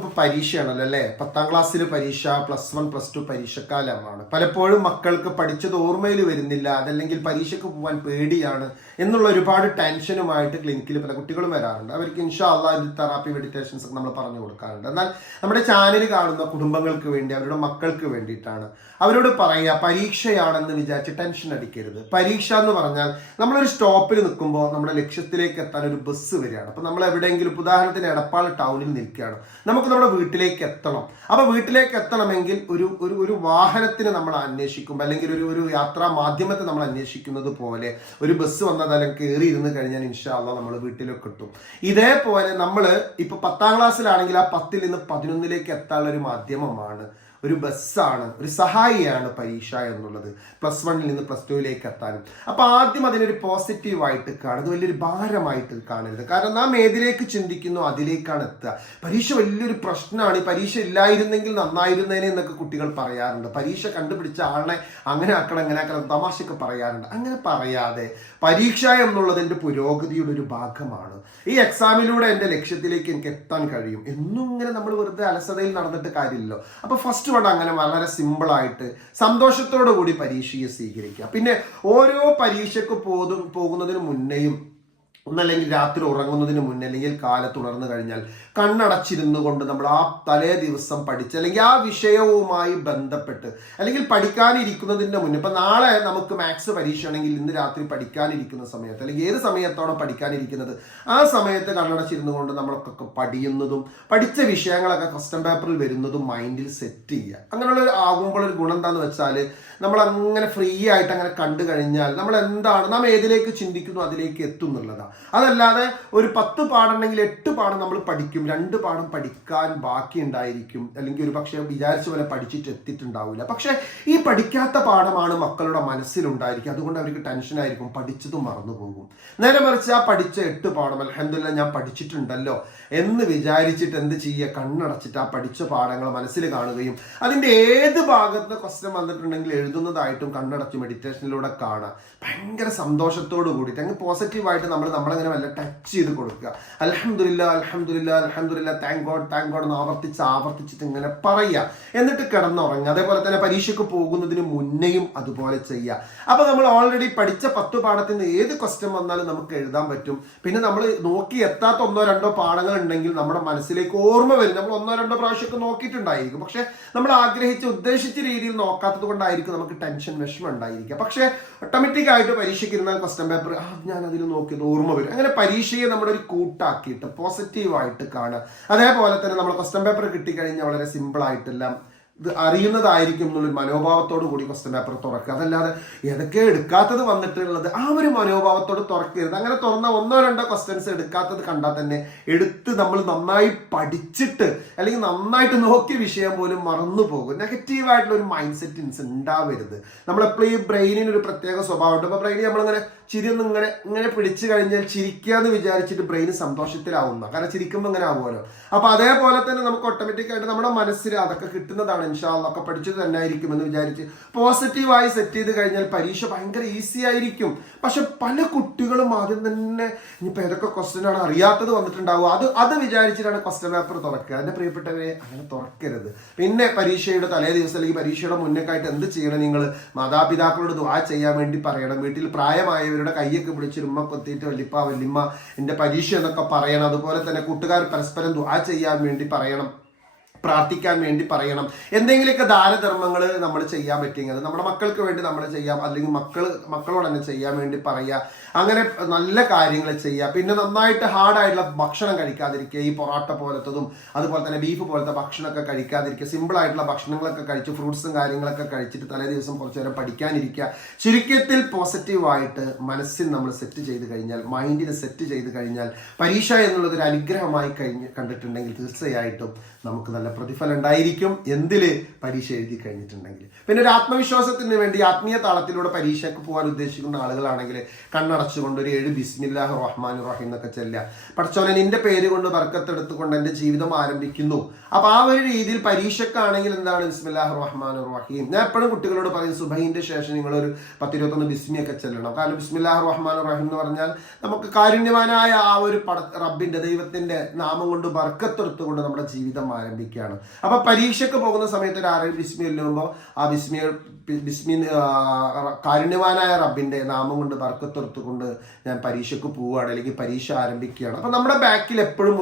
ഇപ്പൊ പരീക്ഷയാണല്ലോ അല്ലെ. 10ാം ക്ലാസ്സിൽ പരീക്ഷ, +1 +2 പരീക്ഷക്കാലമാണ്. പലപ്പോഴും മക്കൾക്ക് പഠിച്ചത് ഓർമ്മയിൽ വരുന്നില്ല, അതല്ലെങ്കിൽ പരീക്ഷയ്ക്ക് പോകാൻ പേടിയാണ് എന്നുള്ള ഒരുപാട് ടെൻഷനുമായിട്ട് ക്ലിനിക്കിൽ പല കുട്ടികളും വരാറുണ്ട്. അവർക്ക് ഇൻഷാ അല്ലാഹ് തെറാപ്പി മെഡിറ്റേഷൻസ് ഒക്കെ നമ്മൾ പറഞ്ഞു കൊടുക്കാറുണ്ട്. എന്നാൽ നമ്മുടെ ചാനൽ കാണുന്ന കുടുംബങ്ങൾക്ക് വേണ്ടി, അവരുടെ മക്കൾക്ക് വേണ്ടിയിട്ടാണ് അവരോട് പറയുക, പരീക്ഷയാണെന്ന് വിചാരിച്ച് ടെൻഷൻ അടിക്കരുത്. പരീക്ഷ എന്ന് പറഞ്ഞാൽ നമ്മളൊരു സ്റ്റോപ്പിൽ നിൽക്കുമ്പോൾ നമ്മുടെ ലക്ഷ്യത്തിലേക്ക് എത്താൻ ഒരു ബസ് വരികയാണ്. അപ്പൊ നമ്മൾ എവിടെയെങ്കിലും, ഉദാഹരണത്തിന് എടപ്പാൾ ടൗണിൽ നിൽക്കുകയാണ്, നമുക്ക് നമ്മുടെ വീട്ടിലേക്ക് എത്തണം. അപ്പൊ വീട്ടിലേക്ക് എത്തണമെങ്കിൽ ഒരു വാഹനത്തിന് നമ്മൾ അന്വേഷിക്കുമ്പോൾ, അല്ലെങ്കിൽ ഒരു യാത്രാ മാധ്യമത്തെ നമ്മൾ അന്വേഷിക്കുന്നത് പോലെ ഒരു ബസ് വന്നതെല്ലാം കയറി ഇരുന്ന് കഴിഞ്ഞാൽ ഇൻഷാ അല്ലാഹ് നമ്മൾ വീട്ടിലേക്ക് എത്തും. ഇതേപോലെ നമ്മൾ ഇപ്പൊ 10ാം ക്ലാസ്സിലാണെങ്കിൽ ആ 10ൽ നിന്ന് 11ലേക്ക് എത്താനുള്ള ഒരു മാധ്യമമാണ്, ഒരു ബസ്സാണ്, ഒരു സഹായിയാണ് പരീക്ഷ എന്നുള്ളത്, +1ൽ നിന്ന് +2ലേക്ക് എത്താനും. അപ്പൊ ആദ്യം അതിനൊരു പോസിറ്റീവായിട്ട് കാണുന്നത്, വലിയൊരു ഭാരമായിട്ട് കാണരുത്. കാരണം നാം ഏതിലേക്ക് ചിന്തിക്കുന്നു അതിലേക്കാണ് എത്തുക. പരീക്ഷ വലിയൊരു പ്രശ്നമാണ്, ഈ പരീക്ഷ ഇല്ലായിരുന്നെങ്കിൽ നന്നായിരുന്നേനെ എന്നൊക്കെ കുട്ടികൾ പറയാറുണ്ട്. പരീക്ഷ കണ്ടുപിടിച്ച ആളെ അങ്ങനെ ആക്കണം ഇങ്ങനെ ആക്കണം തമാശയൊക്കെ പറയാറുണ്ട്. അങ്ങനെ പറയാതെ പരീക്ഷ എന്നുള്ളതിന്റെ പുരോഗതിയുടെ ഒരു ഭാഗമാണ്. ഈ എക്സാമിലൂടെ എന്റെ ലക്ഷ്യത്തിലേക്ക് എനിക്ക് എത്താൻ കഴിയും എന്നും ഇങ്ങനെ നമ്മൾ വെറുതെ അലസതയിൽ നടന്നിട്ട് കാര്യമില്ലല്ലോ. അപ്പൊ ഫസ്റ്റ് അങ്ങനെ വളരെ സിമ്പിളായിട്ട് സന്തോഷത്തോടു കൂടി പരീക്ഷയെ സ്വീകരിക്കുക. പിന്നെ ഓരോ പരീക്ഷയ്ക്ക് പോകുന്നതിന് മുന്നേയും, ഒന്നല്ലെങ്കിൽ രാത്രി ഉറങ്ങുന്നതിന് മുന്നേ, അല്ലെങ്കിൽ കാലത്ത് ഉണർന്നു കഴിഞ്ഞാൽ കണ്ണടച്ചിരുന്നു കൊണ്ട് നമ്മൾ ആ തലേ ദിവസം പഠിച്ച്, അല്ലെങ്കിൽ ആ വിഷയവുമായി ബന്ധപ്പെട്ട്, അല്ലെങ്കിൽ പഠിക്കാനിരിക്കുന്നതിന്റെ മുന്നേ, ഇപ്പൊ നാളെ നമുക്ക് മാത്സ് പരീക്ഷ ആണെങ്കിൽ ഇന്ന് രാത്രി പഠിക്കാനിരിക്കുന്ന സമയത്ത്, അല്ലെങ്കിൽ ഏത് സമയത്തോടെ പഠിക്കാനിരിക്കുന്നത് ആ സമയത്ത് കണ്ണടച്ചിരുന്നു കൊണ്ട് നമ്മളൊക്കെ പഠിക്കുന്നതും പഠിച്ച വിഷയങ്ങളൊക്കെ ക്വസ്റ്റ്യൻ പേപ്പറിൽ വരുന്നതും മൈൻഡിൽ സെറ്റ് ചെയ്യുക. അങ്ങനെയുള്ള ആകുമ്പോൾ ഒരു ഗുണം എന്താന്ന് വെച്ചാൽ, നമ്മൾ അങ്ങനെ ഫ്രീ ആയിട്ട് അങ്ങനെ കണ്ടു കഴിഞ്ഞാൽ നമ്മൾ എന്താണ്, നാം ഏതിലേക്ക് ചിന്തിക്കുന്നു അതിലേക്ക് എത്തും എന്നുള്ളതാണ്. അതല്ലാതെ ഒരു 10 പാഠമുണ്ടെങ്കിൽ 8 പാഠം നമ്മൾ പഠിക്കും, 2 പാഠം പഠിക്കാൻ ബാക്കി ഉണ്ടായിരിക്കും, അല്ലെങ്കിൽ ഒരു പക്ഷേ വിചാരിച്ച പോലെ പഠിച്ചിട്ട് എത്തിയിട്ടുണ്ടാവില്ല. പക്ഷെ ഈ പഠിക്കാത്ത പാഠമാണ് മക്കളുടെ മനസ്സിലുണ്ടായിരിക്കും, അതുകൊണ്ട് അവർക്ക് ടെൻഷനായിരിക്കും, പഠിച്ചതും മറന്നു പോകും. നേരെ മറിച്ച് ആ പഠിച്ച 8 പാഠം അൽഹംദുലില്ലാഹ് ഞാൻ പഠിച്ചിട്ടുണ്ടല്ലോ എന്ന് വിചാരിച്ചിട്ട് എന്ത് ചെയ്യുക, കണ്ണടച്ചിട്ട് ആ പഠിച്ച പാഠങ്ങൾ മനസ്സിൽ കാണുകയും അതിന്റെ ഏത് ഭാഗത്ത് ക്വസ്റ്റ്യൻ വന്നിട്ടുണ്ടെങ്കിൽ എഴുതുന്നതായിട്ടും കണ്ണടച്ച് മെഡിറ്റേഷനിലൂടെ കാണാം. ഭയങ്കര സന്തോഷത്തോട് കൂടിയിട്ട് അങ്ങ് പോസിറ്റീവായിട്ട് നമ്മളങ്ങനെ വല്ല ടച്ച് ചെയ്ത് കൊടുക്കുക. അൽഹംദുലില്ലാഹ് അൽഹംദുലില്ലാഹ് അൽഹംദുലില്ലാഹ്, താങ്ക് ഗോഡ് എന്ന് ആവർത്തിച്ചിട്ട് ഇങ്ങനെ പറയുക. എന്നിട്ട് കിടന്നുറങ്ങുക. അതേപോലെ തന്നെ പരീക്ഷയ്ക്ക് പോകുന്നതിന് മുന്നേയും അതുപോലെ ചെയ്യുക. അപ്പൊ നമ്മൾ ഓൾറെഡി പഠിച്ച 10 പാഠത്തിൽ നിന്ന് ഏത് ക്വസ്റ്റ്യൻ വന്നാലും നമുക്ക് എഴുതാൻ പറ്റും. പിന്നെ നമ്മൾ നോക്കി എത്താത്ത 1-2 പാഠങ്ങൾ ഉണ്ടെങ്കിൽ നമ്മുടെ മനസ്സിലേക്ക് ഓർമ്മ വരും. നമ്മൾ 1-2 പ്രാവശ്യമൊക്കെ നോക്കിയിട്ടുണ്ടായിരിക്കും, പക്ഷെ നമ്മൾ ഉദ്ദേശിച്ച രീതിയിൽ നോക്കാത്തത് കൊണ്ടായിരിക്കും നമുക്ക് ടെൻഷൻ, വിഷമം ഉണ്ടായിരിക്കുക. പക്ഷെ ഓട്ടോമാറ്റിക് ആയിട്ട് പരീക്ഷയ്ക്ക് ഇരുന്നാൽ ക്വസ്റ്റ്യൻ പേപ്പർ ഞാൻ അതിൽ നോക്കിയത് ഓർമ്മ വരും. അങ്ങനെ പരീക്ഷയെ നമ്മുടെ ഒരു കൂട്ടാക്കിയിട്ട് പോസിറ്റീവായിട്ട് കാണുക. അതേപോലെ തന്നെ നമ്മൾ ക്വസ്റ്റ്യൻ പേപ്പർ കിട്ടിക്കഴിഞ്ഞാൽ വളരെ സിമ്പിൾ ആയിട്ടെല്ലാം ഇത് അറിയുന്നതായിരിക്കും എന്നുള്ളൊരു മനോഭാവത്തോടു കൂടി ക്വസ്റ്റ്യൻ പേപ്പർ തുറക്കുക. അതല്ലാതെ ഏതൊക്കെ എടുക്കാത്തത് വന്നിട്ടുള്ളത് ആ ഒരു മനോഭാവത്തോട് തുറക്കരുത്. അങ്ങനെ തുറന്ന 1-2 ക്വസ്റ്റ്യൻസ് എടുക്കാത്തത് കണ്ടാൽ തന്നെ എടുത്ത് നമ്മൾ നന്നായി പഠിച്ചിട്ട്, അല്ലെങ്കിൽ നന്നായിട്ട് നോക്കിയ വിഷയം പോലും മറന്നു പോകും. നെഗറ്റീവായിട്ടുള്ള ഒരു മൈൻഡ് സെറ്റ് ഉണ്ടാവരുത്. നമ്മളെപ്പോഴും ഈ ബ്രെയിനിന് ഒരു പ്രത്യേക സ്വഭാവമുണ്ട്. അപ്പൊ ബ്രെയിനിൽ നമ്മളിങ്ങനെ ചിരിയൊന്നും ഇങ്ങനെ പിടിച്ചു കഴിഞ്ഞാൽ ചിരിക്കുക എന്ന് വിചാരിച്ചിട്ട് ബ്രെയിന് സന്തോഷത്തിലാവുന്ന, കാരണം ചിരിക്കുമ്പോൾ ഇങ്ങനെ ആവുമല്ലോ. അപ്പൊ അതേപോലെ തന്നെ നമുക്ക് ഓട്ടോമാറ്റിക് ആയിട്ട് നമ്മുടെ മനസ്സിൽ അതൊക്കെ കിട്ടുന്നതാണ്. ഇൻഷാ അല്ലാഹ് ഒക്കെ പഠിച്ചത് തന്നെ ആയിരിക്കും എന്ന് വിചാരിച്ച് പോസിറ്റീവായി സെറ്റ് ചെയ്ത് കഴിഞ്ഞാൽ പരീക്ഷ ഭയങ്കര ഈസി ആയിരിക്കും. പക്ഷെ പല കുട്ടികളും ആദ്യം തന്നെ ഇനിയിപ്പോ ഏതൊക്കെ ക്വസ്റ്റ്യൻ ആണ് അറിയാത്തത് വന്നിട്ടുണ്ടാവുക, അത് വിചാരിച്ചിട്ടാണ് ക്വസ്റ്റ്യൻ പേപ്പർ തുറക്കുക. എന്റെ പ്രിയപ്പെട്ടവരെ, അങ്ങനെ തുറക്കരുത്. പിന്നെ പരീക്ഷയുടെ തലേ ദിവസം, അല്ലെങ്കിൽ പരീക്ഷയുടെ മുന്നേക്കായിട്ട് എന്ത് ചെയ്യണം, നിങ്ങൾ മാതാപിതാക്കളോട് ദുആ ചെയ്യാൻ വേണ്ടി പറയണം. വീട്ടിൽ പ്രായമായവരുടെ കൈയൊക്കെ പിടിച്ച് ഉമ്മ കൊത്തിയിട്ട് വല്ലിമ്മ എന്റെ പരീക്ഷ എന്നൊക്കെ പറയണം. അതുപോലെ തന്നെ കൂട്ടുകാർ പരസ്പരം ദുആ ചെയ്യാൻ വേണ്ടി പറയണം, പ്രാർത്ഥിക്കാൻ വേണ്ടി പറയണം. എന്തെങ്കിലുമൊക്കെ ദാനധർമ്മങ്ങൾ നമ്മൾ ചെയ്യാൻ പറ്റിയെങ്കിൽ നമ്മുടെ മക്കൾക്ക് വേണ്ടി നമ്മൾ ചെയ്യാം, അല്ലെങ്കിൽ മക്കളോട് തന്നെ ചെയ്യാൻ വേണ്ടി പറയുക. അങ്ങനെ നല്ല കാര്യങ്ങൾ ചെയ്യുക. പിന്നെ നന്നായിട്ട് ഹാർഡായിട്ടുള്ള ഭക്ഷണം കഴിക്കാതിരിക്കുക. ഈ പൊറാട്ട പോലത്തതും അതുപോലെ തന്നെ ബീഫ് പോലത്തെ ഭക്ഷണമൊക്കെ കഴിക്കാതിരിക്കുക. സിമ്പിളായിട്ടുള്ള ഭക്ഷണങ്ങളൊക്കെ കഴിച്ച് ഫ്രൂട്ട്സും കാര്യങ്ങളൊക്കെ കഴിച്ചിട്ട് തലേ ദിവസം കുറച്ചു നേരം പഠിക്കാനിരിക്കുക. ചുരുക്കത്തിൽ പോസിറ്റീവായിട്ട് മനസ്സിൽ നമ്മൾ സെറ്റ് ചെയ്ത് കഴിഞ്ഞാൽ, മൈൻഡിനെ സെറ്റ് ചെയ്ത് കഴിഞ്ഞാൽ, പരീക്ഷ എന്നുള്ളത് ഒരു അനുഗ്രഹമായി കണ്ടിട്ടുണ്ടെങ്കിൽ തീർച്ചയായിട്ടും നമുക്ക് നല്ല പ്രതിഫലം ഉണ്ടായിരിക്കും. എന്തില്? പരീക്ഷ എഴുതി കഴിഞ്ഞിട്ടുണ്ടെങ്കിൽ. പിന്നെ ഒരു ആത്മവിശ്വാസത്തിന് വേണ്ടി ആത്മീയ താളത്തിലൂടെ പരീക്ഷയ്ക്ക് പോകാൻ ഉദ്ദേശിക്കുന്ന ആളുകളാണെങ്കിൽ കണ്ണട കണ്ണടച്ചുകൊണ്ട് ഒരു 7 ബിസ്മില്ലാഹിർ റഹ്മാനിർ റഹീം എന്നൊക്കെ ചെല്ലുക. പടച്ചോനെ നിന്റെ പേര് കൊണ്ട് ബർക്കത്തെടുത്തുകൊണ്ട് എൻ്റെ ജീവിതം ആരംഭിക്കുന്നു. അപ്പൊ ആ ഒരു രീതിയിൽ പരീക്ഷക്കാണെങ്കിൽ എന്താണ് ബിസ്മില്ലാഹിർ റഹ്മാനിർ റഹീം. ഞാൻ എപ്പോഴും കുട്ടികളോട് പറയും സുബഹിന്റെ ശേഷം നിങ്ങളൊരു 10-21 ബിസ്മിയൊക്കെ ചെല്ലണം. കാരണം ബിസ്മില്ലാഹിർ റഹ്മാനിർ റഹീം എന്ന് പറഞ്ഞാൽ നമുക്ക് കാരുണ്യവാനായ ആ ഒരു റബ്ബിന്റെ ദൈവത്തിന്റെ നാമം കൊണ്ട് ബർക്കത്തെടുത്തുകൊണ്ട് നമ്മുടെ ജീവിതം ആരംഭിക്കുകയാണ്. അപ്പൊ പരീക്ഷയ്ക്ക് പോകുന്ന സമയത്ത് ഒരു 6 ബിസ്മി ചെല്ലുമ്പോൾ ആ ബിസ്മി കാരുണ്യവാനായ റബ്ബിന്റെ നാമം കൊണ്ട് ബർക്കത്തെടുത്തുകൊണ്ട് ഞാൻ പരീക്ഷയ്ക്ക് പോവുകയാണ്, അല്ലെങ്കിൽ പരീക്ഷ ആരംഭിക്കുകയാണ്. അപ്പൊ നമ്മുടെ ബാക്കിൽ എപ്പോഴും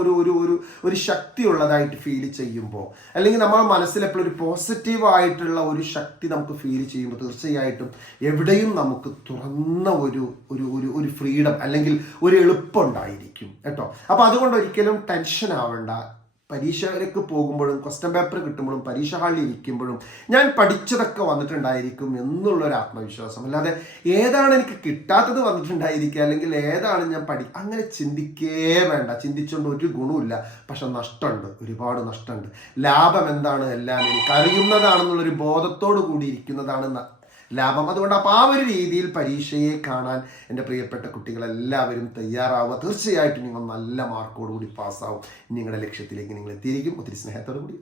ഒരു ശക്തി ഉള്ളതായിട്ട് ഫീൽ ചെയ്യുമ്പോൾ, അല്ലെങ്കിൽ നമ്മുടെ മനസ്സിൽ എപ്പോഴും ഒരു പോസിറ്റീവ് ആയിട്ടുള്ള ഒരു ശക്തി നമുക്ക് ഫീൽ ചെയ്യുമ്പോൾ തീർച്ചയായിട്ടും എവിടെയും നമുക്ക് തുറന്ന ഒരു ഫ്രീഡം അല്ലെങ്കിൽ ഒരു എളുപ്പം ഉണ്ടായിരിക്കും കേട്ടോ. അപ്പൊ അതുകൊണ്ട് ഒരിക്കലും ടെൻഷൻ ആവണ്ട. പരീക്ഷയ്ക്ക് പോകുമ്പോഴും ക്വസ്റ്റ്യൻ പേപ്പർ കിട്ടുമ്പോഴും പരീക്ഷ ഹാളിൽ ഇരിക്കുമ്പോഴും ഞാൻ പഠിച്ചതൊക്കെ വന്നിട്ടുണ്ടായിരിക്കും എന്നുള്ളൊരു ആത്മവിശ്വാസം, അല്ലാതെ ഏതാണ് എനിക്ക് കിട്ടാത്തത് വന്നിട്ടുണ്ടായിരിക്കുക അല്ലെങ്കിൽ ഏതാണ് ഞാൻ അങ്ങനെ ചിന്തിക്കേ വേണ്ട. ചിന്തിച്ചുകൊണ്ട് ഒരു ഗുണമില്ല. പക്ഷെ നഷ്ടമുണ്ട്, ഒരുപാട് നഷ്ടമുണ്ട്. ലാഭം എന്താണ്? എല്ലാം എനിക്ക് അറിയുന്നതാണെന്നുള്ളൊരു ബോധത്തോടു കൂടി ഇരിക്കുന്നതാണ് ലാഭം. അതുകൊണ്ട് അപ്പോൾ ആ ഒരു രീതിയിൽ പരീക്ഷയെ കാണാൻ എൻ്റെ പ്രിയപ്പെട്ട കുട്ടികളെല്ലാവരും തയ്യാറാവുക. തീർച്ചയായിട്ടും നിങ്ങൾ നല്ല മാർക്കോടുകൂടി പാസ്സാവും. നിങ്ങളുടെ ലക്ഷ്യത്തിലേക്ക് നിങ്ങൾ എത്തിയിരിക്കും. ഒത്തിരി സ്നേഹത്തോടു കൂടി